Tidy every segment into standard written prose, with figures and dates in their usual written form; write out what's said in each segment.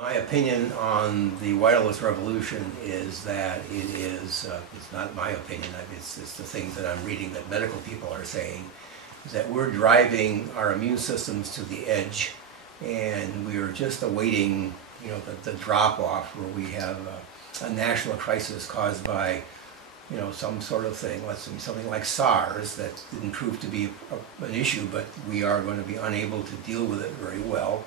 My opinion on the wireless revolution is that it's not my opinion, it's the things that I'm reading that medical people are saying, is that we're driving our immune systems to the edge, and we are just awaiting, the drop-off where we have a national crisis caused by, some sort of thing, let's say something like SARS that didn't prove to be an issue, but we are going to be unable to deal with it very well,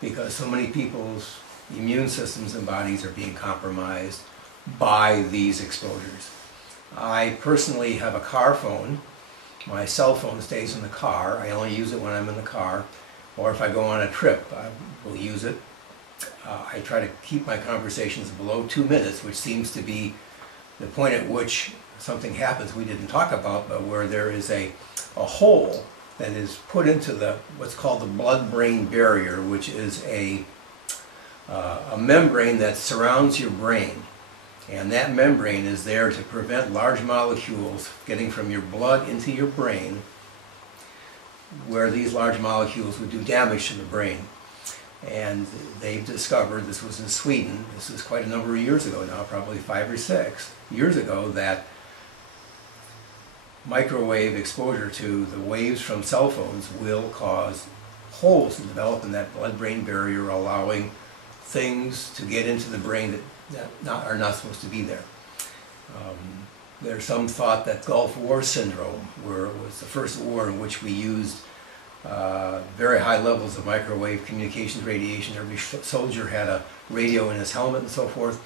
because so many people's immune systems and bodies are being compromised by these exposures. I personally have a car phone. My cell phone stays in the car. I only use it when I'm in the car, or if I go on a trip, I will use it. I try to keep my conversations below 2 minutes, which seems to be the point at which something happens we didn't talk about, but where there is a hole that is put into what's called the blood-brain barrier, which is a membrane that surrounds your brain. And that membrane is there to prevent large molecules getting from your blood into your brain, where these large molecules would do damage to the brain. And they've discovered, this was in Sweden, this is quite a number of years ago now, probably 5 or 6 years ago, that microwave exposure to the waves from cell phones will cause holes to develop in that blood-brain barrier, allowing things to get into the brain that are not supposed to be there. There's some thought that Gulf War syndrome, where it was the first war in which we used very high levels of microwave communications radiation. Every soldier had a radio in his helmet and so forth.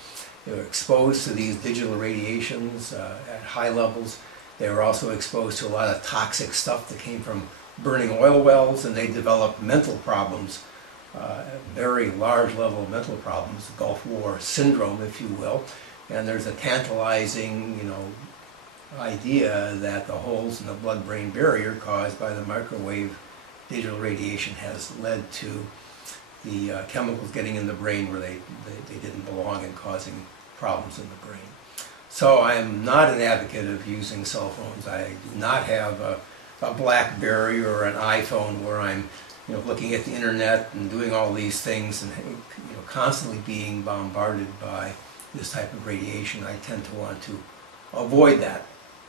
They were exposed to these digital radiations at high levels. They were also exposed to a lot of toxic stuff that came from burning oil wells, and they developed mental problems, a very large level of mental problems, the Gulf War syndrome, if you will. And there's a tantalizing, idea that the holes in the blood-brain barrier caused by the microwave digital radiation has led to the chemicals getting in the brain where they didn't belong and causing problems in the brain. So I'm not an advocate of using cell phones. I do not have a BlackBerry or an iPhone where I'm looking at the internet and doing all these things and constantly being bombarded by this type of radiation. I tend to want to avoid that,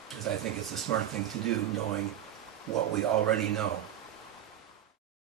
because I think it's a smart thing to do, knowing what we already know.